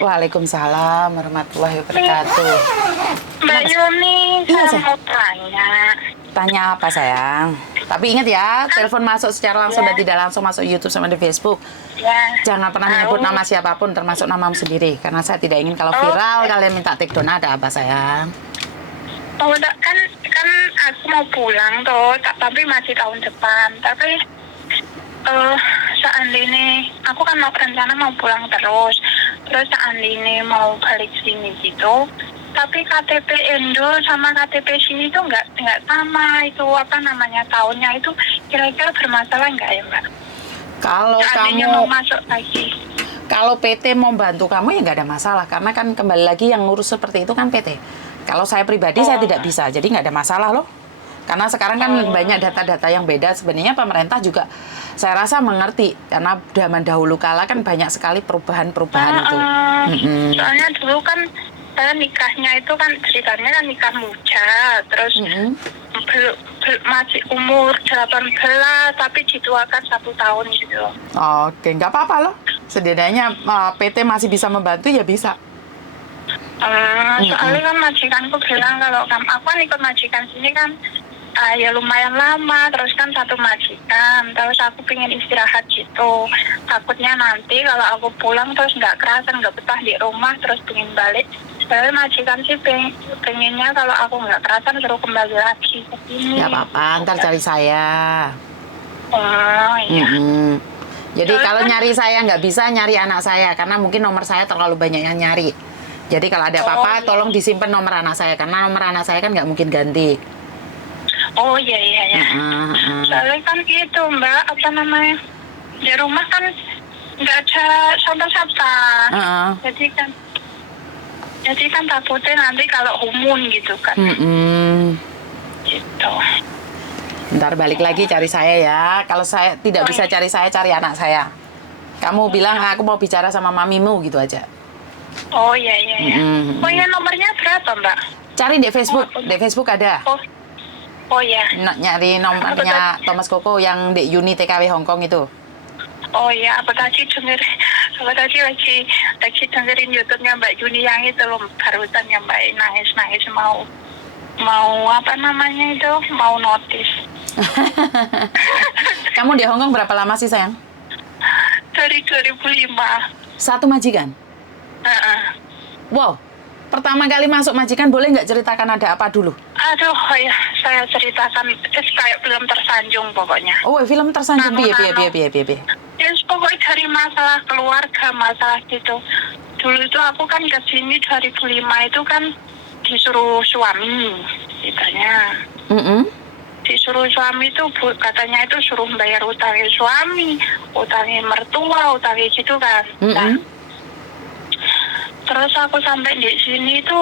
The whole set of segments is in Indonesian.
Waalaikumsalam warahmatullahi wabarakatuh. Mbak Kenapa? Yuni, Iya, saya sayang. mau tanya. Tanya apa, sayang? Tapi ingat ya, telepon masuk secara langsung dan Ya, tidak langsung masuk YouTube sama di Facebook. ya. Jangan pernah menyebut Tahu. nama siapapun, termasuk namamu sendiri. Karena saya tidak ingin kalau Oh, viral, kalian minta take down. Ada apa, sayang? oh, kan aku mau pulang tuh, tapi masih tahun depan. Tapi eh seandainya aku kan mau rencana mau pulang terus seandainya mau balik sini gitu. Tapi KTP Indo sama KTP sini tuh nggak sama, itu apa namanya, tahunnya itu kira-kira bermasalah nggak ya Mbak? Kalau Seandainya kamu mau masuk lagi. Kalau PT mau bantu kamu ya nggak ada masalah, karena kan kembali lagi yang ngurus seperti itu kan PT. Kalau saya pribadi saya Oh, tidak bisa, jadi nggak ada masalah loh. Karena sekarang kan oh, banyak data-data yang beda. Sebenarnya pemerintah juga saya rasa mengerti, karena zaman dahulu kala kan banyak sekali perubahan-perubahan itu. Mm-mm. soalnya dulu kan saya nikahnya itu kan ceritanya kan nikah muda, terus Mm-mm. masih umur 18 tapi dituakan 1 tahun gitu. Oke, nggak apa-apa loh. Setidaknya PT masih bisa membantu ya bisa. Soalnya kan majikanku bilang kalau aku kan ikut majikan sini kan ya lumayan lama, terus kan satu majikan, terus aku pengen istirahat gitu. Takutnya nanti kalau aku pulang terus nggak kerasan, nggak betah di rumah, terus pengen balik. Sebenarnya majikan sih pengennya kalau aku nggak kerasan suruh kembali lagi ke sini. Nggak apa-apa, ntar cari saya. Oh iya. Mm-mm. Jadi Soalnya kalau kan, nyari saya nggak bisa, nyari anak saya, karena mungkin nomor saya terlalu banyak yang nyari. Jadi kalau ada apa-apa, iya. tolong disimpan nomor anak saya, karena nomor anak saya kan nggak mungkin ganti. Oh iya iya ya. Soalnya kan gitu Mbak, apa namanya, di rumah kan nggak ada siapa-siapa. Heeh. Jadi kan takutnya nanti kalau humun gitu kan. Gitu. Ntar balik lagi cari saya ya. Kalau saya tidak bisa cari saya, cari anak saya. Kamu bilang aku mau bicara sama mamimu gitu aja. Oh iya iya iya. Oh iya, nomornya berapa Mbak? Cari di Facebook, di Facebook ada. Oh iya. Nyari nomornya Thomas Koko yang di Uni TKW Hongkong itu. Oh iya, aku tadi lagi dengerin YouTube-nya Mbak Yuni yang itu loh, barusan yang Mbak nangis mau apa namanya itu, mau notis. Kamu di Hongkong berapa lama sih, sayang? Dari 2005. Satu majikan? Wow, pertama kali masuk majikan boleh nggak ceritakan ada apa dulu? Aduh, ya saya ceritakan kayak film tersanjung pokoknya. Oh, film tersanjung, piye. Ya, pokoknya dari masalah keluarga, masalah gitu. Dulu itu aku kan ke sini 2005 itu kan disuruh suami, ditanya. Disuruh suami itu katanya itu suruh bayar utangnya suami, utangnya mertua, utangnya gitu kan. Nah, terus aku sampai di sini itu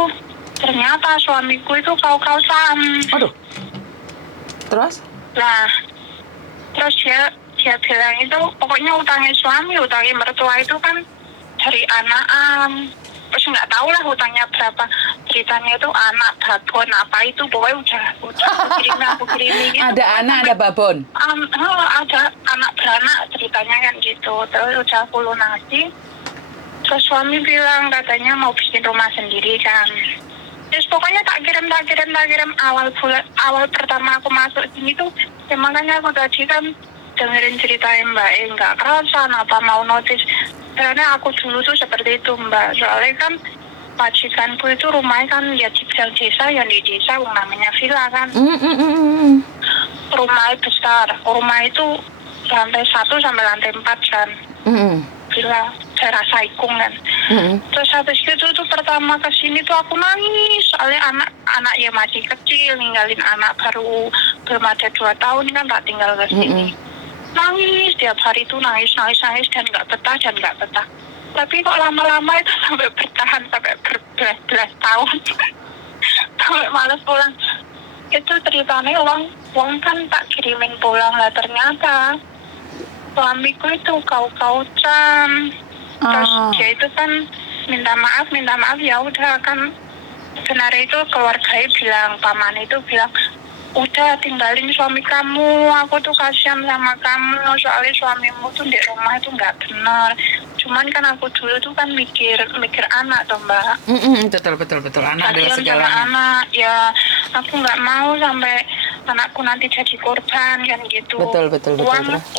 ternyata suamiku itu kau-kausan. Aduh. Terus? Nah, terus dia bilang itu pokoknya utangnya suami, utangnya mertua itu kan dari anakan. Terus nggak tahu lah utangnya berapa. Ceritanya itu anak babon apa itu, pokoknya udah aku kirimin gitu. Ada anak, ada babon. Ada anak beranak ceritanya kan gitu. Terus udah aku lunasi. Terus suami bilang katanya mau bikin rumah sendiri kan. Terus pokoknya tak kirim awal pertama aku masuk sini tuh, ya makanya aku tadi kan dengerin ceritain Mbak nggak kerasan apa mau notis. Karena aku dulu tuh seperti itu Mbak, soalnya kan majikanku itu rumahnya kan ya di bidang desa, yang di desa namanya villa kan. Rumahnya besar, rumah itu lantai 1 sampai lantai 4 kan. Villa daerah Saikung kan. Terus habis itu tuh pertama kesini tuh aku nangis, soalnya anak ya masih kecil, ninggalin anak baru belum ada 2 tahun kan tak tinggal ke sini. Nangis tiap hari tuh nangis dan nggak betah. Tapi kok lama-lama itu sampai bertahan sampai berbelas tahun. Sampai malas pulang. Itu ceritanya uang kan tak kirimin pulang lah, ternyata suamiku itu kau-kaucan. Terus dia itu kan minta maaf ya udah kan. Sebenarnya itu keluarganya bilang, paman itu bilang, udah tinggalin suami kamu, aku tuh kasihan sama kamu, soalnya suamimu tuh di rumah itu nggak benar. Cuman kan aku dulu tuh kan mikir anak toh mbak. Betul. Anak adalah Kasihan sama segalanya. anak, ya aku nggak mau sampai anakku nanti jadi korban kan gitu. Betul.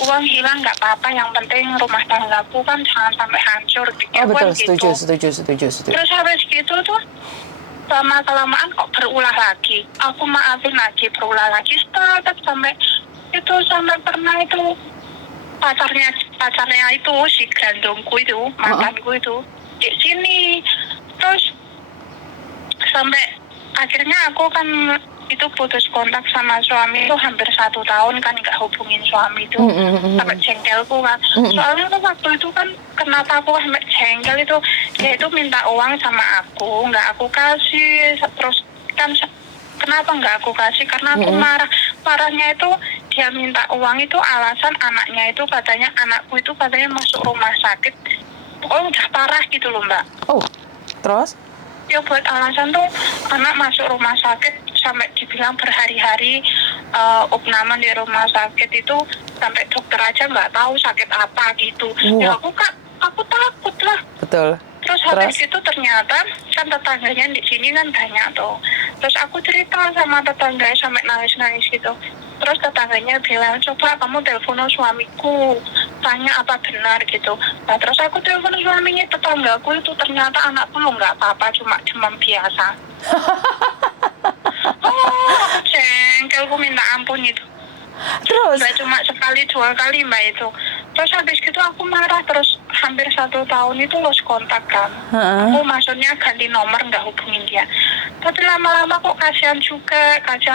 Uang hilang nggak apa-apa, yang penting rumah tanggaku kan jangan sampai hancur. Oh betul, Gitu. setuju. Terus habis gitu tuh lama kelamaan kok berulah lagi. Aku maafin lagi, berulah lagi. Sampai pernah itu pacarnya itu si gandongku itu, mantanku itu di sini. Terus sampai akhirnya aku kan itu putus kontak sama suami itu hampir 1 tahun kan nggak hubungin suami itu. Sampai jengkelku kan. Soalnya tuh waktu itu kan kenapa aku sampai jengkel itu, dia itu minta uang sama aku, nggak aku kasih. Terus kan kenapa nggak aku kasih, karena aku marahnya itu dia minta uang itu alasan anaknya itu katanya masuk rumah sakit. Pokoknya udah parah gitu loh mbak. Oh, terus? Ya buat alasan tuh anak masuk rumah sakit sampai dibilang berhari-hari opname di rumah sakit itu, sampai dokter aja nggak tahu sakit apa gitu. Ya aku takut lah. Betul. Terus habis itu ternyata kan tetangganya di sini kan banyak tuh. Terus aku cerita sama tetangganya sampai nangis gitu. Terus tetangganya bilang, coba kamu telepon suamiku, tanya apa benar gitu. Nah terus aku telepon suaminya tetanggaku itu, ternyata anakku lo nggak apa-apa, cuma demam biasa. Aku jengkelku minta ampun itu. Terus? Nggak cuma sekali 2 kali mbak itu. Terus habis gitu aku marah, terus hampir 1 tahun itu lost kontak kan. Aku maksudnya ganti nomor, nggak hubungin dia. Tapi lama-lama kok kasihan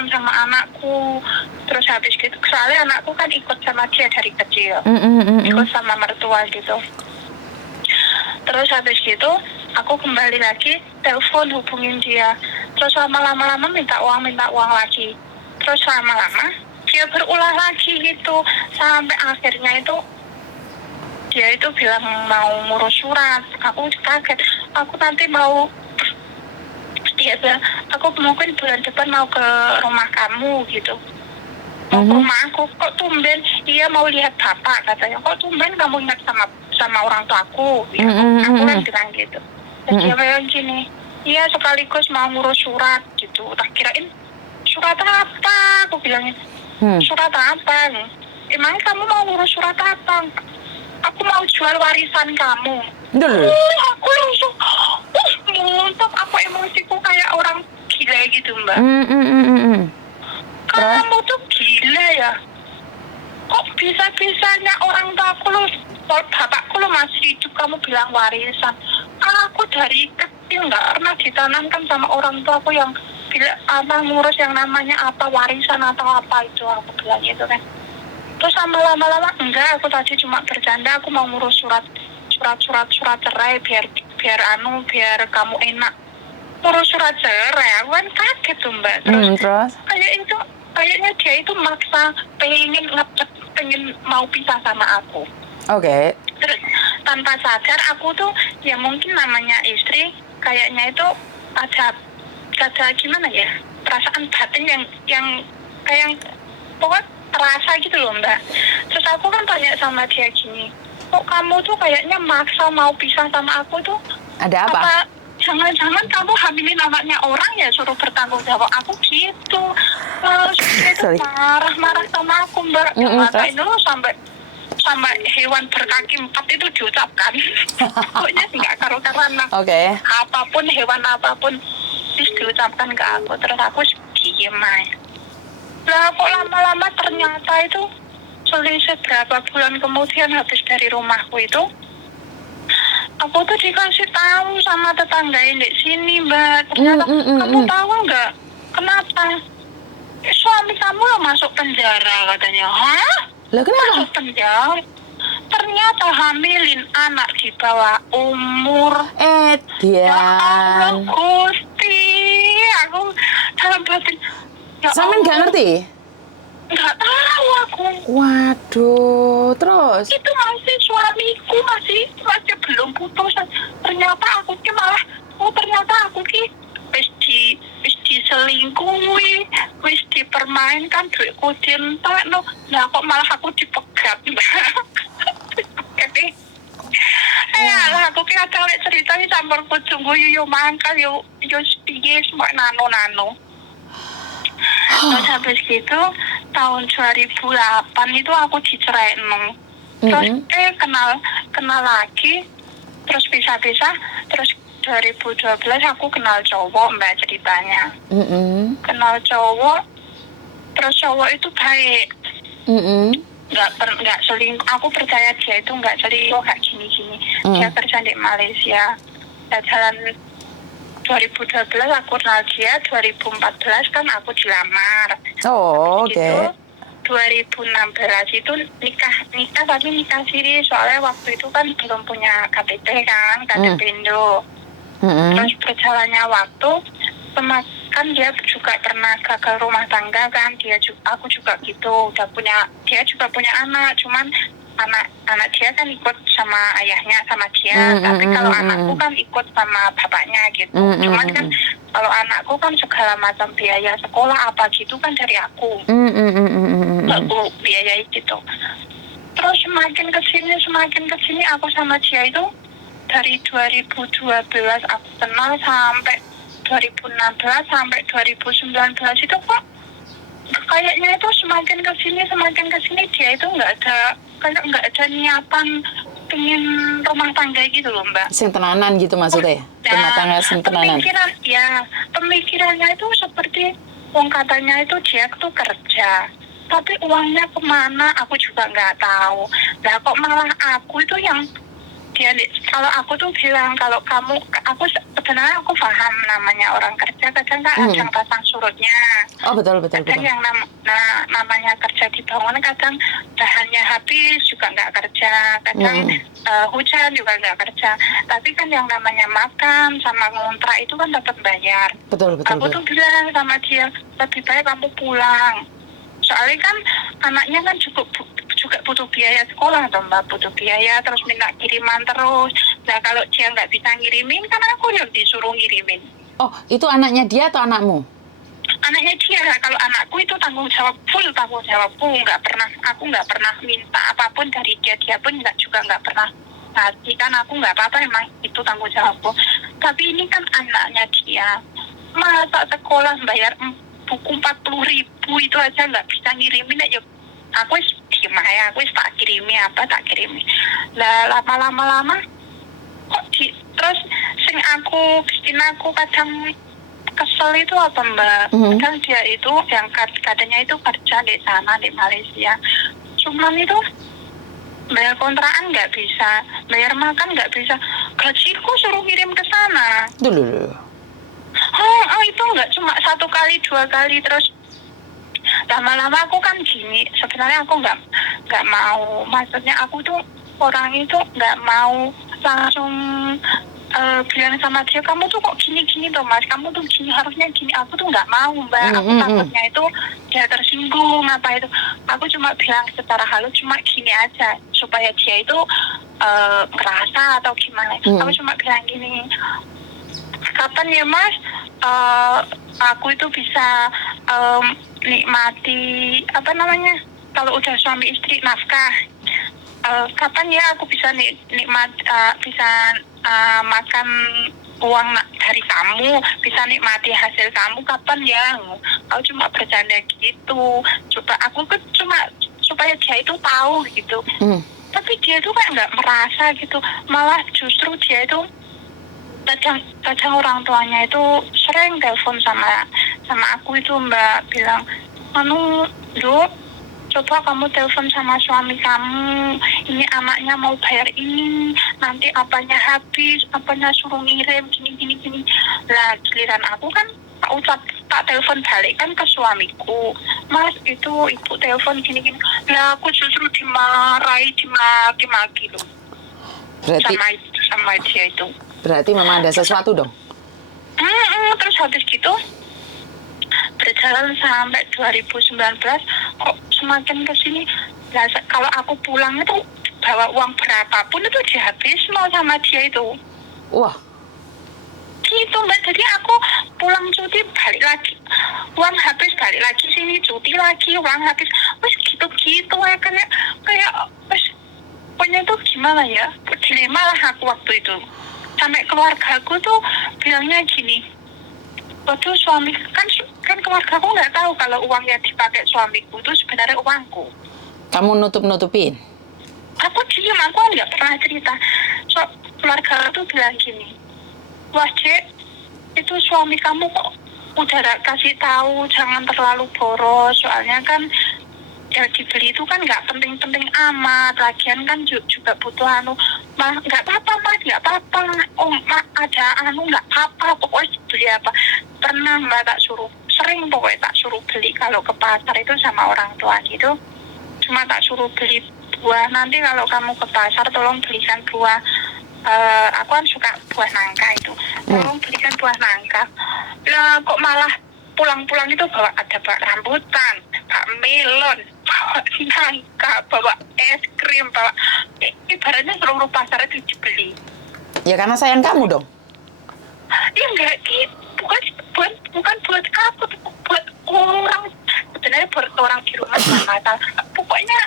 sama anakku. Terus habis gitu, soalnya anakku kan ikut sama dia dari kecil, ikut sama mertua gitu. Terus habis gitu aku kembali lagi telepon hubungin dia. Terus lama-lama minta uang lagi. Terus lama-lama dia berulah lagi gitu, sampai akhirnya itu dia itu bilang mau ngurus surat. Aku kaget, aku nanti mau, dia bilang aku mungkin bulan depan mau ke rumah kamu gitu, mau ke rumah aku. Kok tumben? Iya mau lihat bapak katanya. Kok tumben kamu ingat sama orang tuaku ya, aku kan bilang gitu. Terus dia bilang gini, iya sekaligus mau ngurus surat gitu. Tak kirain surat apa, aku bilangin. Surat apa? Emangnya kamu mau ngurus surat apa? Aku mau jual warisan kamu. Aku langsung muntah, aku emosiku kayak orang gila gitu mbak. Kamu tuh gila ya, kok bisa-bisanya orang tuaku lo, bapakku lo masih hidup, kamu bilang warisan. Aku dari kecil nggak pernah ditanamkan sama orang tuaku yang ngurus yang namanya apa warisan atau apa itu, aku bilang gitu kan. Terus lama-lama enggak, aku tadi cuma bercanda, aku mau ngurus surat cerai biar kamu enak. Ngurus surat cerai, aku kan kaget tuh mbak. Terus kayaknya dia itu maksa pengen mau pisah sama aku. Oke. Terus tanpa sadar aku tuh ya mungkin namanya istri kayaknya itu ada gimana ya, perasaan batin yang kayak pokoknya terasa gitu loh mbak. Terus aku kan tanya sama dia gini, kok kamu tuh kayaknya maksa mau pisah sama aku tuh ada apa? Jangan-jangan kamu hamilin anaknya orang ya, suruh bertanggung jawab aku gitu. Terus dia itu marah-marah sama aku mbak. Ngatain dulu sampai hewan berkaki 4 itu diucapkan. Pokoknya nggak karu-karuan. Apapun, hewan apapun terus diucapkan ke aku. Terus aku diem aja. Lah kok lama-lama ternyata itu selisih berapa bulan kemudian habis dari rumahku itu, aku tuh dikasih tahu sama tetangga di sini mbak. Ternyata kamu tahu nggak kenapa suami kamu masuk penjara katanya. Hah? Lah kenapa? Masuk penjara? Ternyata hamilin anak di bawah umur. Dian. Ya Allah Gusti, aku dalam batin. Sampe nggak ngerti? Nggak tahu aku. Waduh, terus? Itu masih suamiku, masih belum putus. Ternyata aku malah, ternyata aku wis diselingkuhi, wis bermain kan duitku dientak no. Nah kok malah aku dipegat mbak. Lah aku ki kadang lek cerita iki campur kucingku yo mangkal yo piye semua nano. Terus habis gitu tahun 2008 itu aku diceraikan. Terus kenal lagi, terus pisah-pisah, terus 2012 aku kenal cowok mbak ceritanya. Kenal cowok, terus cowok itu baik. Nggak selingkuh. Aku percaya dia itu nggak selingkuh kayak gini. Dia kerja di Malaysia. Dan jalan 2012 aku kenal dia, 2014 kan aku dilamar. Oh, oke. Itu 2016 itu nikah tapi nikah siri, soalnya waktu itu kan belum punya KTP kan, KTP Indo. Terus berjalannya waktu, kan dia juga pernah gagal rumah tangga kan, aku juga gitu, dia juga punya anak, cuman anak dia kan ikut sama ayahnya sama dia, tapi kalau anakku kan ikut sama bapaknya gitu. Cuman kan kalau anakku kan segala macam biaya sekolah apa gitu kan dari aku, aku biayai gitu. Terus semakin kesini aku sama dia itu dari 2012 aku kenal sampai 2016 sampai 2019 itu kok kayaknya itu semakin kesini dia itu nggak ada niatan pengen rumah tangga gitu loh mbak. Sing tenanan gitu maksudnya ya? Rumah tangga sing tenanan. Pemikirannya itu seperti katanya itu dia tuh kerja, tapi uangnya kemana aku juga nggak tahu. Nah kok malah aku itu yang kalau aku tuh bilang kalau aku sebenarnya aku paham namanya orang kerja kadang kan ada pasang surutnya. Oh betul. Kadang yang namanya kerja di bangunan kadang bahannya habis juga nggak kerja, kadang hujan juga nggak kerja. Tapi kan yang namanya makan sama ngontrak itu kan dapat bayar. Betul. Aku tuh bilang sama dia lebih baik kamu pulang. Soalnya kan anaknya kan juga butuh biaya sekolah dong mbak, butuh biaya, terus minta kiriman terus. Nah kalau dia nggak bisa ngirimin kan aku yang disuruh ngirimin. Oh itu anaknya dia atau anakmu? Anaknya dia. Kalau anakku itu tanggung jawabku, aku nggak pernah minta apapun dari dia pun juga nggak pernah ngasih kan, aku nggak apa-apa, emang itu tanggung jawabku. Tapi ini kan anaknya dia, masa sekolah bayar buku 40.000 itu aja nggak bisa ngirimin aja. Aku diem aja, aku tak kirimi lah lama kok terus aku kadang kesel itu apa mbak, kadang dia itu yang katanya itu kerja di sana di Malaysia, cuman itu bayar kontrakan nggak bisa, bayar makan nggak bisa, gajiku suruh kirim ke sana. Dulu. Itu nggak cuma 1 kali 2 kali, terus lama-lama aku kan gini, sebenarnya aku nggak mau, maksudnya aku tuh orang itu nggak mau langsung bilang sama dia kamu tuh kok gini tuh mas, kamu tuh gini, harusnya gini. Aku tuh nggak mau mbak, aku takutnya itu dia tersinggung apa itu. Aku cuma bilang secara halus, cuma gini aja supaya dia itu ngerasa atau gimana. Aku cuma bilang gini, kapan ya mas aku itu bisa nikmati kalau udah suami istri nafkah, kapan ya aku bisa bisa makan uang dari kamu, bisa nikmati hasil kamu, kapan ya? Aku cuma bercanda gitu, coba aku kan cuma supaya dia itu tahu gitu. Tapi dia itu kan nggak merasa gitu, malah justru dia itu kadang orang tuanya itu sering telepon sama aku itu mbak, bilang Duk, coba kamu telepon sama suami kamu, ini anaknya mau bayar ini, nanti apanya habis, apanya suruh ngirim gini. Lah giliran aku kan tak telepon balik kan ke suamiku, mas itu ibu telepon gini. Lah aku justru dimarahi, dimaki-maki loh. Berarti sama dia itu. Berarti memang ada sesuatu dong? Terus habis gitu berjalan sampai 2019, kok semakin kesini, kalau aku pulang itu bawa uang berapapun itu dihabis sama dia itu. Wah. Gitu mbak, jadi aku pulang cuti balik lagi. uang habis balik lagi sini cuti lagi uang habis wes gitu ya kayak wes pokoknya itu gimana ya dilema lah aku waktu itu sampai keluarga aku tuh bilangnya gini waktu suami kan keluarga aku nggak tahu kalau uang yang dipakai suamiku itu sebenarnya uangku. Kamu nutup-nutupin? Aku diam, aku nggak pernah cerita. Keluarga tuh bilang gini, wah Cek, itu suami kamu kok udah kasih tahu jangan terlalu boros, soalnya kan ya dibeli itu kan nggak penting-penting amat, lagian kan juga butuh mah nggak apa-apa, oh mah ada nggak apa-apa, pokoknya beli apa. Pernah mbak sering pokoknya tak suruh beli kalau ke pasar itu sama orang tua gitu, cuma tak suruh beli buah, nanti kalau kamu ke pasar tolong belikan buah, aku kan suka buah nangka itu, tolong belikan buah nangka. Lah kok malah pulang-pulang itu bawa rambutan, bawa melon, bawa nangka, bawa es krim, bawa ibaratnya seluruh pasar itu dibeli. Ya karena sayang kamu dong. Ya enggak gitu, bukan buat aku, buat orang, sebenarnya buat orang di rumah sama pokoknya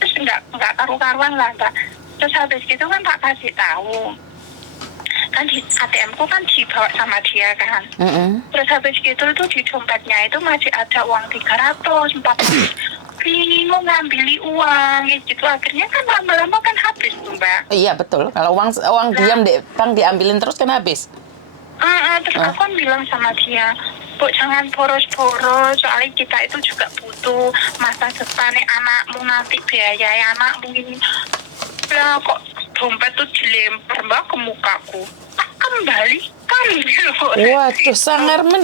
terus nggak karu-karuan lah Mbak. Terus habis itu kan tak kasih tahu kan di ATM ku kan dibawa sama dia kan. Terus habis itu tuh di dompetnya itu masih ada uang 300, 400. Bingung ngambil uang gitu, akhirnya kan lama-lama kan habis tuh Mbak. Iya betul, kalau uang diam deh bang diambilin terus kan habis. Terus aku kan bilang sama dia, Bu jangan boros-boros, soalnya kita itu juga butuh masa depan nih anakmu, nanti biayai anakmu ini. Lah kok dompet tuh dilempar Mbak ke mukaku, kembalikan gitu. Waduh sangar men.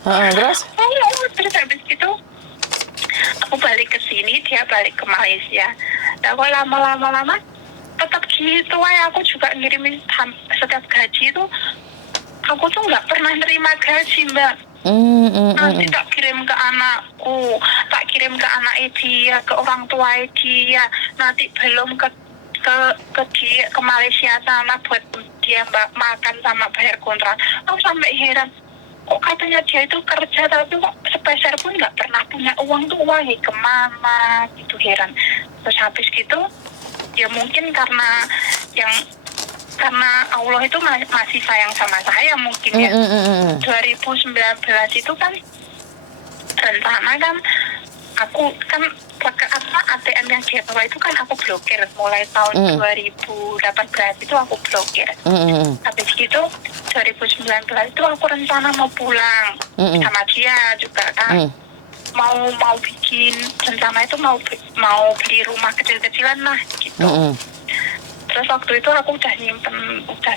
Terus? Terus habis itu aku balik ke sini, dia balik ke Malaysia. Nah kok lama-lama tetap gitu aja, aku juga ngirimin setiap gaji itu. Aku tuh nggak pernah nerima gaji Mbak. Nanti tak kirim ke anakku, tak kirim ke anak dia, ke orang tua dia, nanti belum ke dia ke Malaysia sana buat dia Mbak makan sama bayar kontrak. Aku sampai heran, kok katanya dia itu kerja tapi kok sepeser pun nggak pernah punya uang tuh uangnya kemana gitu, heran. Terus habis gitu ya mungkin karena Allah itu masih sayang sama saya mungkin ya. 2019 itu kan rencana kan aku kan ATM yang dia bawa itu kan aku blokir mulai tahun 2018 itu aku blokir. Habis gitu 2019 itu aku rencana mau pulang sama dia juga kan. Mau bikin rencana itu mau beli rumah kecil-kecilan lah gitu. Terus waktu itu aku udah nyimpen, udah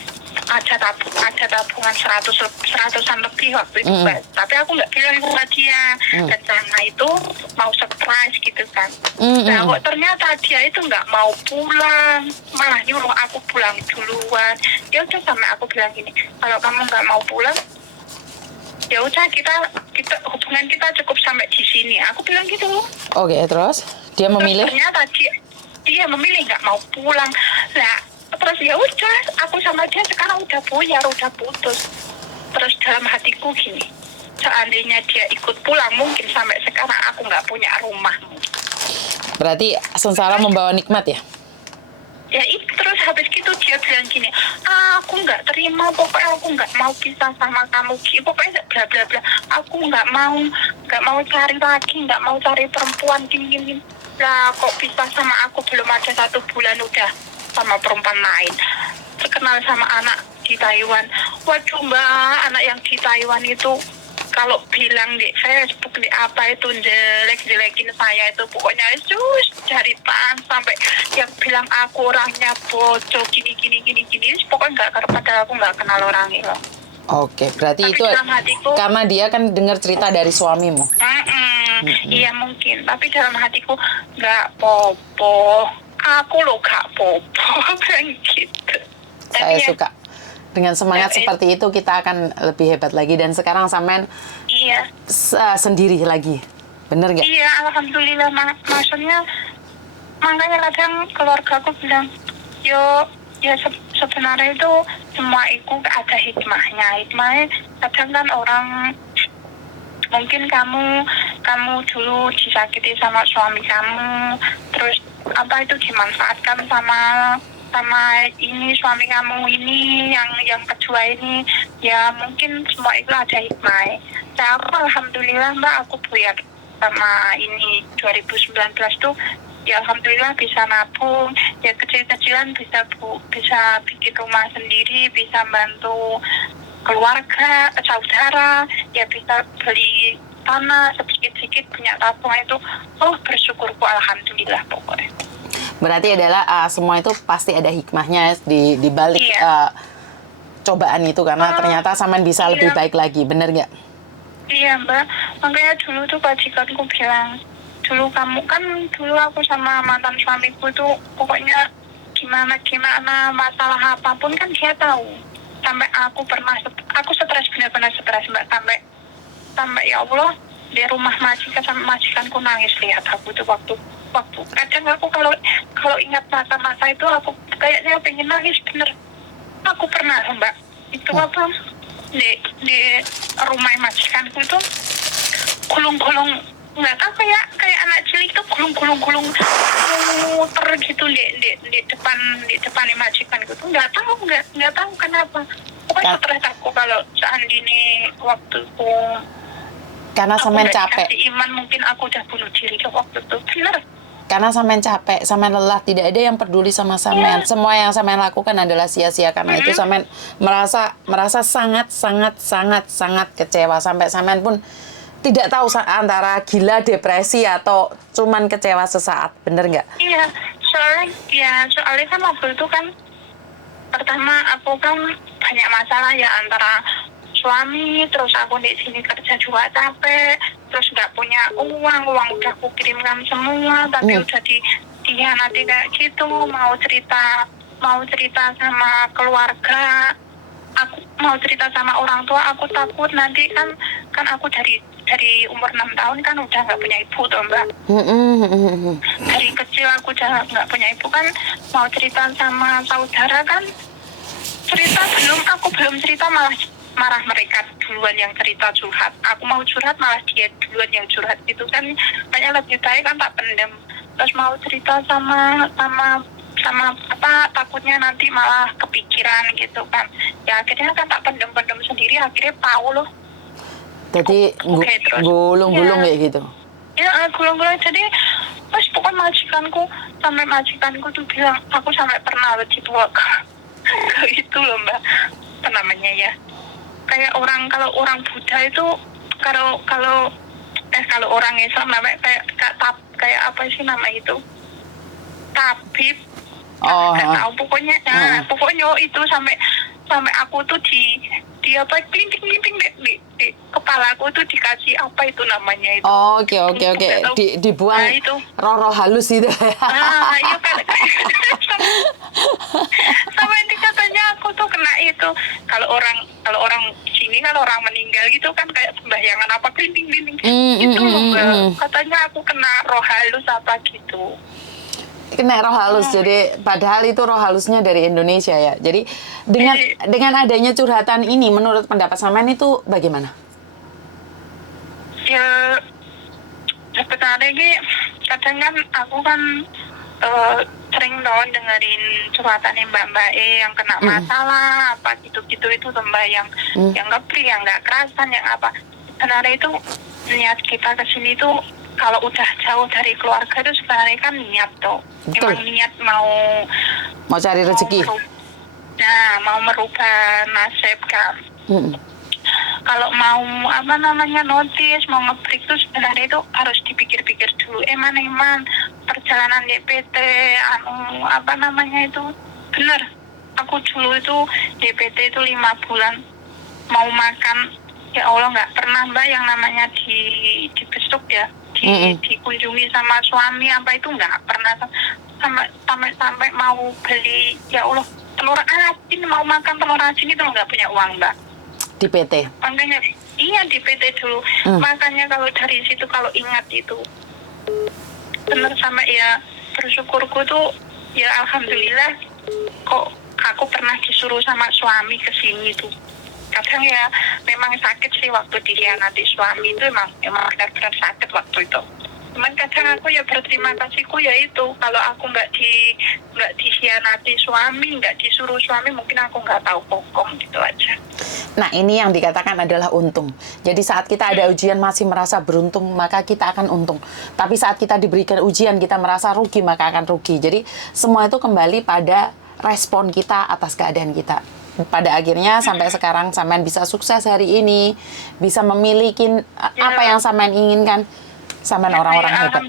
ada tabungan 100-an lebih waktu itu Mbak. Tapi aku nggak bilang sama dia. Rencana itu mau surprise gitu kan. Nah kok ternyata dia itu nggak mau pulang, malah nyuruh aku pulang duluan. Ya udah sampai aku bilang gini, kalau kamu nggak mau pulang, ya udah kita hubungan kita cukup sampai di sini. Aku bilang gitu. Oke, terus dia memilih? Terus ternyata dia memilih nggak mau pulang. Nah, terus ya udah, aku sama dia sekarang udah buyar, udah putus. Terus dalam hatiku gini, seandainya dia ikut pulang, mungkin sampai sekarang aku nggak punya rumah. Berarti sengsara membawa nikmat ya? Ya itu terus habis gitu dia bilang gini, aku nggak terima, pokoknya aku nggak mau pisah sama kamu, pokoknya bla bla bla. Aku nggak mau cari lagi, nggak mau cari perempuan dingin. Lah kok pisah sama aku belum ada 1 bulan udah sama perempuan lain, terkenal sama anak di Taiwan. Waduh Mbak, anak yang di Taiwan itu kalau bilang di Facebook di apa itu jelek-jelekin saya itu, pokoknya jaritan sampai yang bilang aku orangnya bodoh gini pokoknya nggak, padahal aku nggak kenal orangnya loh. Oke, berarti tapi itu hatiku, karena dia kan dengar cerita dari suamimu. Iya mungkin, tapi dalam hatiku nggak popo, aku lo gak popo kan gitu. Saya tapi suka dengan semangat seperti itu, kita akan lebih hebat lagi. Dan sekarang sampean sendiri lagi, bener nggak? Iya, alhamdulillah. Maksudnya makanya kadang keluarga aku bilang, ya sebenarnya itu semua itu ada hikmahnya. Hikmahnya kadang kan orang mungkin kamu dulu disakiti sama suami kamu, terus apa itu dimanfaatkan sama ini suami kamu ini yang kedua ini, ya mungkin semua itu ada hikmah. Nah, aku alhamdulillah Mbak, aku buyar sama ini 2019 tuh ya alhamdulillah bisa nabung, ya kecil-kecilan bisa bikin rumah sendiri, bisa bantu keluarga, saudara, ya bisa beli tanah sedikit-sedikit, punya tabungan itu, bersyukurku alhamdulillah pokoknya. Berarti adalah semua itu pasti ada hikmahnya di balik cobaan itu, karena ternyata sampean bisa lebih baik lagi, bener nggak? Iya Mbak, makanya dulu tuh majikanku bilang, dulu aku sama mantan suamiku tuh pokoknya gimana masalah apapun kan dia tahu. Sampai aku stres, benar-benar stres Mbak, sampai ya Allah di rumah majikan sampai majikanku nangis lihat aku tuh waktu kadang aku kalau ingat masa-masa itu aku kayaknya pengen nangis bener. Aku pernah Mbak itu apa di rumah majikanku itu gulung-gulung, nggak tahu kayak anak cilik tuh gulung muter gitu di depan majikan gitu, nggak tahu kenapa. Pokoknya stres aku kalau seandainya waktuku karena sampean capek. Iman mungkin aku udah bunuh diri waktu itu, bener. Karena sampean capek, sampean lelah, tidak ada yang peduli sama sampean. Semua yang sampean lakukan adalah sia-sia, karena itu sampean merasa sangat kecewa, sampai sampean pun tidak tahu antara gila, depresi, atau cuman kecewa sesaat, bener nggak? Iya, soalnya kan waktu itu kan pertama aku kan banyak masalah ya, antara suami, terus aku di sini kerja juga capek, terus nggak punya uang udah aku kirimkan semua, tapi udah dihianati kayak gitu. Mau cerita sama keluarga, aku mau cerita sama orang tua, aku takut nanti kan aku dari umur 6 tahun kan udah nggak punya ibu tuh Mbak. Dari kecil aku udah nggak punya ibu kan, mau cerita sama saudara kan aku belum cerita marah mereka duluan yang cerita curhat. Aku mau curhat malah dia duluan yang curhat gitu kan, kayaknya lebih baik kan tak pendem. Terus mau cerita sama apa, takutnya nanti malah kepikiran gitu kan. Ya akhirnya kan tak pendem sendiri, akhirnya tahu loh. Jadi gulung-gulung kayak gitu. Ya gulung-gulung, jadi pas pokoknya majikanku tuh bilang, aku sampai pernah dibawa ke itu loh Mbak, apa namanya ya, kayak kalau orang Buddha itu kalau orang Islam namanya kayak apa sih nama itu, tabib, nggak tahu pokoknya. Pokoknya itu sampai aku tuh di apa, klinting di kepala aku tuh dikasih apa itu namanya itu. Oke. Dibuang itu roh halus itu. Iya kan. Sampai dikatanya aku tuh kena itu. Kalau orang sini kan orang meninggal gitu kan kayak sembahyangan apa klinting itu katanya aku kena roh halus apa gitu. Kena roh halus, jadi padahal itu roh halusnya dari Indonesia ya. Jadi dengan adanya curhatan ini, menurut pendapat sampean itu bagaimana? Ya sebenarnya kadang kan aku kan sering dong dengerin curhatan mbak-mbak yang kena masalah apa gitu-gitu itu mbak yang ngebri, yang nggak kerasan, yang apa. Sebenarnya itu niat kita kesini tuh kalau udah jauh dari keluarga itu sebenarnya kan niat tuh. Emang niat mau cari rezeki. Mau merubah nasib kan. Kalau mau apa namanya notis, mau nge-break tuh sebenarnya itu harus dipikir-pikir dulu. Eman perjalanan DPT apa namanya itu bener. Aku dulu itu DPT itu 5 bulan mau makan, ya Allah nggak pernah Mbak yang namanya dibesuk ya. Dikunjungi sama suami apa itu nggak pernah, sampai mau beli, ya Allah, telur asin, mau makan telur asin itu nggak punya uang Mbak. Di PT? Makanya iya di PT dulu. Makanya kalau dari situ kalau ingat itu bener, sampai ya bersyukurku tuh ya alhamdulillah kok aku pernah disuruh sama suami ke sini tuh. kadang ya memang sakit sih waktu dikhianati suami itu, emang benar-benar sakit waktu itu. Cuman kadang aku ya berterima kasihku ya itu, kalau aku nggak dikhianati suami, nggak disuruh suami, mungkin aku nggak tahu kokoh gitu aja. Nah, ini yang dikatakan adalah untung. Jadi saat kita ada ujian masih merasa beruntung, maka kita akan untung. Tapi saat kita diberikan ujian, kita merasa rugi, maka akan rugi. Jadi semua itu kembali pada respon kita atas keadaan kita. Pada akhirnya sampai sekarang sampean bisa sukses hari ini, bisa memiliki apa yang sampean inginkan. Sampean orang-orang hebat.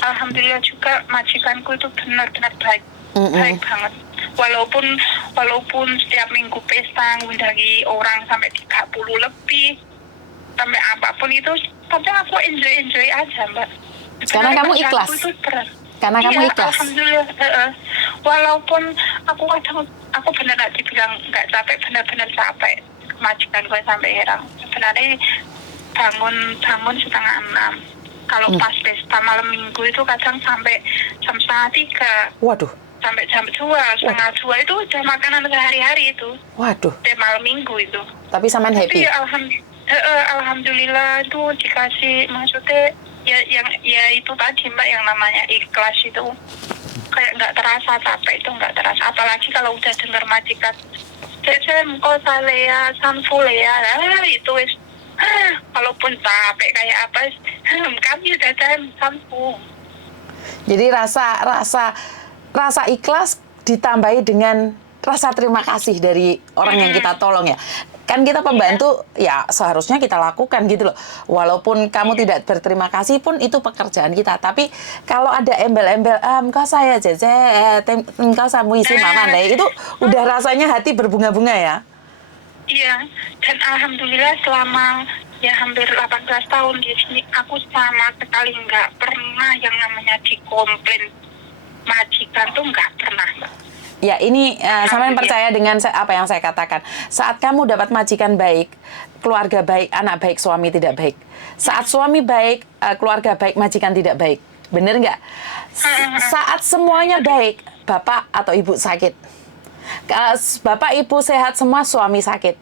Alhamdulillah juga majikanku itu benar-benar baik. Baik banget. Walaupun setiap minggu pesta ngundangi orang sampai 30 lebih, sampai apapun itu, tapi aku enjoy aja, Mbak. Karena kamu ikhlas. Karena kamu ikhlas. Alhamdulillah. Walaupun aku benar nggak dibilang nggak capek, benar-benar capek. Majikan gue sampai heran. Sebenarnya bangun 5:30. Kalau pas pesta malam minggu itu kadang sampai jam 2:30. Waduh. Sampai jam 2, setengah 2 itu udah makanan sehari-hari itu. Waduh. Di malam minggu itu. Tapi sampean happy? Tapi alhamdulillah itu dikasih, maksudnya ya itu tadi Mbak, yang namanya ikhlas itu. Kayak nggak terasa capek itu, nggak terasa. Apalagi kalau udah dengar majikan, Cecem, kok salea, sanfulea, itu wis. Walaupun capek kayak apa, kami udah sanfu. Jadi rasa ikhlas ditambahi dengan rasa terima kasih dari orang yang kita tolong ya. Kan kita pembantu ya seharusnya kita lakukan gitu loh. Walaupun kamu tidak berterima kasih pun itu pekerjaan kita. Tapi kalau ada embel-embel, engkau saya engkau samu isi mama deh, itu udah rasanya hati berbunga-bunga ya. Iya, dan alhamdulillah selama ya hampir 18 tahun di sini, aku sama sekali nggak pernah yang namanya dikomplain majikan tuh, nggak pernah, Mbak. Ya, ini sampean percaya dengan apa yang saya katakan. Saat kamu dapat majikan baik, keluarga baik, anak baik, suami tidak baik. Saat suami baik, keluarga baik, majikan tidak baik. Bener nggak? Saat semuanya baik, bapak atau ibu sakit. Bapak ibu sehat semua, suami sakit.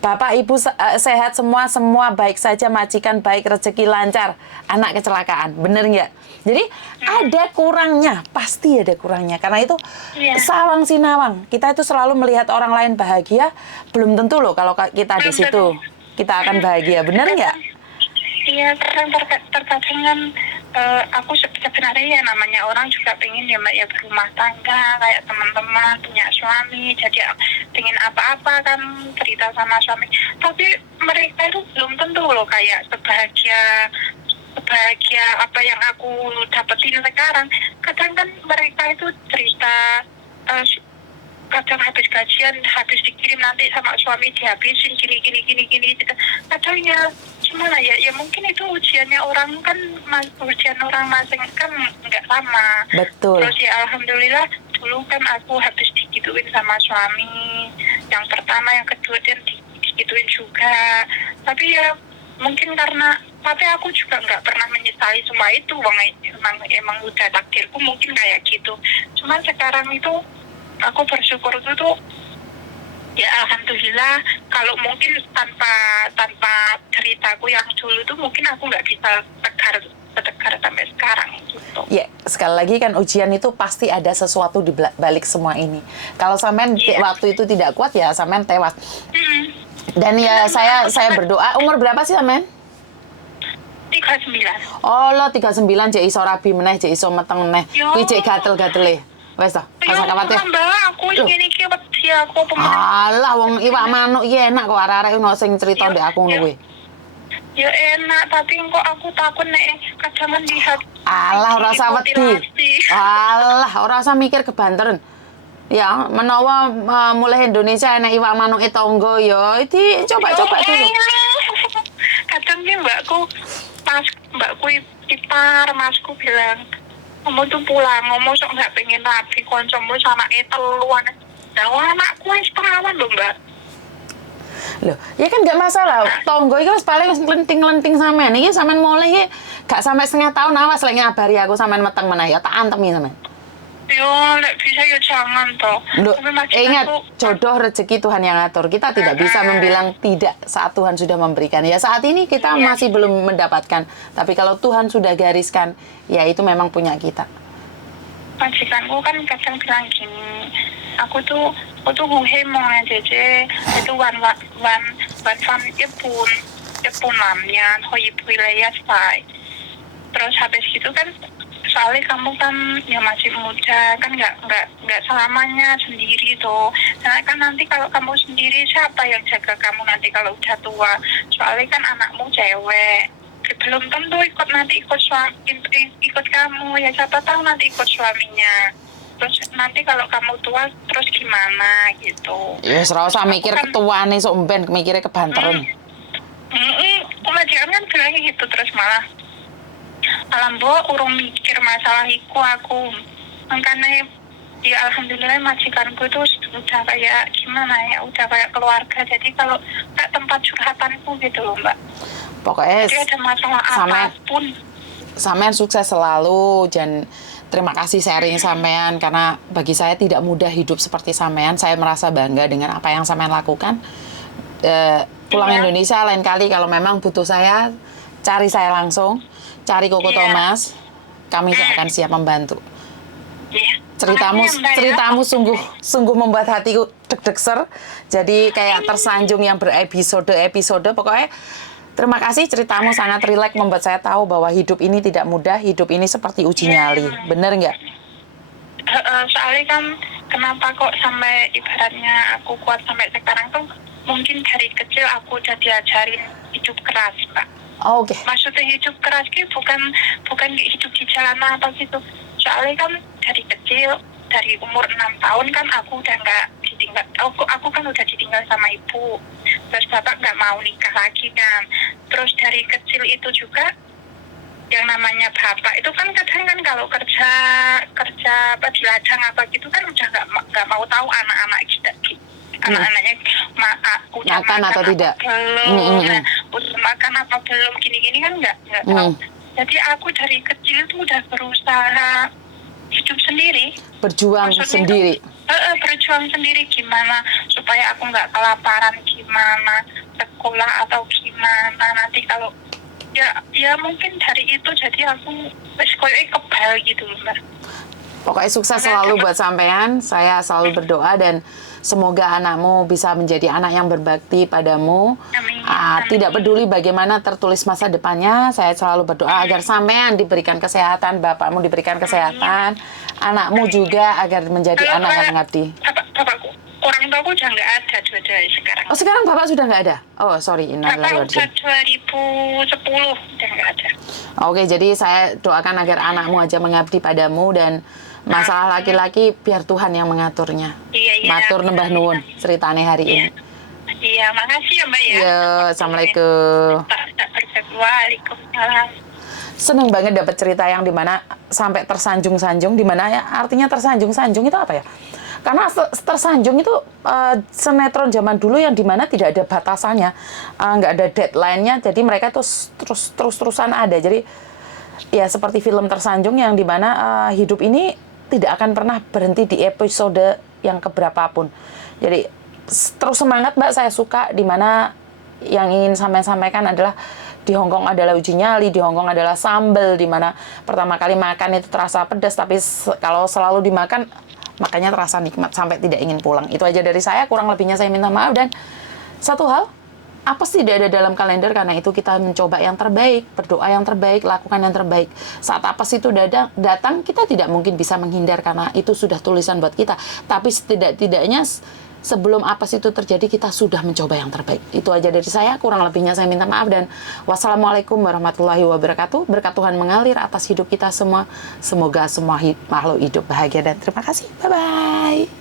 Bapak ibu sehat semua baik saja, majikan baik, rezeki lancar, anak kecelakaan. Bener nggak? Jadi ada kurangnya, pasti ada kurangnya. Karena itu sawang sinawang. Kita itu selalu melihat orang lain bahagia, belum tentu loh kalau kita di situ kita akan bahagia. Bener nggak? Iya, terkadang kan aku sebenarnya ya namanya orang juga pengen ya Mbak ya berumah tangga kayak teman-teman, punya suami, jadi pengen apa-apa kan cerita sama suami. Tapi mereka itu belum tentu loh kayak sebahagia apa yang aku dapetin sekarang. Kadang kan mereka itu cerita kadang habis gajian, habis dikirim nanti sama suami dihabisin gini. Kadang ya gimana ya mungkin itu ujiannya orang kan, ujian orang masing kan nggak sama. Betul. Terus ya alhamdulillah dulu kan aku habis digituin sama suami, yang pertama, yang kedua dia digituin juga. Tapi ya mungkin tapi aku juga nggak pernah menyesali semua itu, emang udah takdirku mungkin kayak gitu. Cuman sekarang itu aku bersyukur itu tuh ya alhamdulillah, kalau mungkin tanpa ceritaku yang dulu tuh mungkin aku nggak bisa tegar sampai sekarang gitu. Ya, sekali lagi kan ujian itu pasti ada sesuatu di balik semua ini. Kalau sampean waktu itu tidak kuat ya sampean tewas. Dan ya saya berdoa. Umur berapa sih sampean? 39. Oh lo 39 jek iso rabi meneh, jek iso meteng meneh. Kuwi jek gatel-gatele. Wes to, rasa khawatir. Mbak, aku ngene iki wedi aku pemenang. Alah wong iwak manuk iki enak kok arek-arek ono sing cerita ndek aku ngono kuwi. Ya enak, tapi kok aku takut nek kadang lihat. Alah ora usah wedi. Alah ora usah mikir kebanteran. Ya, menawa mulai Indonesia enak iwak manuk tangga ya, iki coba-coba dulu. Kadang ki mbakku ipar, masku bilang, kamu tuh pulang, ngomong sok nggak pengen rapi, koncomu sama teluan. Nah, anakku wis perawan loh Mbak. Loh, ya kan nggak masalah. Tonggo iki wis paling lenting-lenting sampean. Iki sampean mulai iki gak sampai setengah tahun awas lek ngabari aku sampean meteng meneh ya tak antemi sampean. Yo, lek bisa ya jangan toh. Loh, Tapi ingat, majikanku jodoh rezeki Tuhan yang ngatur. Kita tidak bisa membilang tidak saat Tuhan sudah memberikan. Ya saat ini kita Iya. masih belum mendapatkan. Tapi kalau Tuhan sudah gariskan, ya itu memang punya kita. majikanku kan kadang bilang gini, aku tuh hemong ya jeje, itu wan fan Jepun namanya, hoi wilayah Spai. Terus habis gitu kan, soalnya kamu kan ya masih muda, kan nggak selamanya sendiri tuh. Nah kan nanti kalau kamu sendiri siapa yang jaga kamu nanti kalau udah tua? Soalnya kan anakmu cewek. Belum tentu ikut kamu, ya siapa tahu nanti ikut suaminya. Terus nanti kalau kamu tua terus gimana gitu. Ya serasa Aku mikir kan- ketuaan nih, sok ben mikirnya kebanteran. Majikan kan bilang gitu terus malah Alambo urung mikir masalah iku aku. Makanya ya alhamdulillah majikanku itu udah kayak gimana ya, udah kayak keluarga. Jadi kalau kayak tempat curhatanku gitu loh Mbak. Pokoknya Jadi ada masalah sampean apapun. sampean sukses selalu dan terima kasih sharing sampean karena bagi saya tidak mudah hidup seperti sampean. Saya merasa bangga dengan apa yang sampean lakukan. Pulang Iya. Indonesia lain kali kalau memang butuh saya, cari saya langsung, cari Koko Iya. Thomas. Kami akan siap membantu. Iya. Ceritamu Makasih ya, Mbak, ya. ceritamu sungguh membuat hatiku deg-degser. Jadi kayak tersanjung yang berepisode-episode. Pokoknya terima kasih, ceritamu sangat rileks membuat saya tahu bahwa hidup ini tidak mudah, hidup ini seperti uji nyali. Bener nggak? Soalnya kan kenapa kok sampai ibaratnya aku kuat sampai sekarang tuh mungkin dari kecil aku udah diajarin hidup keras Pak. Oh, oke. Maksudnya hidup keras ki bukan hidup di jalanan apa gitu. Soalnya kan dari kecil, dari umur 6 tahun kan aku udah nggak ditinggal. Aku kan udah ditinggal sama ibu. Terus bapak nggak mau nikah lagi kan. Terus dari kecil itu juga yang namanya bapak itu kan kadang kan kalau kerja apa di ladang apa gitu kan udah nggak mau tahu anak-anak kita anak-anaknya udah Makan atau apa tidak? belum, nah, udah makan apa belum gini-gini kan nggak tahu. Jadi aku dari kecil tuh udah berusaha hidup sendiri. Berjuang Maksudnya sendiri. berjuang sendiri gimana supaya aku nggak kelaparan, gimana sekolah atau gimana nanti kalau ya mungkin dari itu jadi aku sekolah kebal gitu loh Mbak. Pokoknya sukses selalu buat sampean. Saya selalu berdoa dan semoga anakmu bisa menjadi anak yang berbakti padamu. Amin. Tidak peduli bagaimana tertulis masa depannya, saya selalu berdoa agar sampean diberikan kesehatan, bapakmu diberikan kesehatan, anakmu juga agar menjadi Kalau anak yang mengabdi. Bapakku, orang tuaku udah nggak ada dua-dua sekarang. Oh, sekarang bapak sudah nggak ada? Oh, sorry, innalillahi wa Bapak inna ilaihi udah 2010 udah nggak ada. Oke, jadi saya doakan agar anakmu aja mengabdi padamu dan masalah laki-laki biar Tuhan yang mengaturnya. Iya. Matur nembah nuwun ceritane hari Iya. ini. Iya, makasih ya Mbak ya. Yo, assalamualaikum. Tak Waalaikumsalam. Seneng banget dapat cerita yang dimana sampai tersanjung-sanjung, dimana ya artinya tersanjung-sanjung itu apa ya? Karena tersanjung itu sinetron zaman dulu yang dimana tidak ada batasannya, nggak ada deadline-nya, jadi mereka tuh terus-terusan ada. Jadi ya seperti film tersanjung yang dimana hidup ini tidak akan pernah berhenti di episode yang keberapapun. Jadi terus semangat Mbak, saya suka dimana yang ingin sampaikan adalah di Hongkong adalah uji nyali, di Hongkong adalah sambal, dimana pertama kali makan itu terasa pedas, tapi kalau selalu dimakan makanya terasa nikmat sampai tidak ingin pulang. Itu aja dari saya, kurang lebihnya saya minta maaf. Dan satu hal, apa sih tidak ada dalam kalender, karena itu kita mencoba yang terbaik, berdoa yang terbaik, lakukan yang terbaik. Saat apa sih itu datang, kita tidak mungkin bisa menghindar karena itu sudah tulisan buat kita. Tapi setidak-tidaknya sebelum apa sih itu terjadi, kita sudah mencoba yang terbaik. Itu aja dari saya, kurang lebihnya saya minta maaf. Dan wassalamualaikum warahmatullahi wabarakatuh. Berkat Tuhan mengalir atas hidup kita semua. Semoga semua makhluk hidup bahagia dan terima kasih. Bye-bye.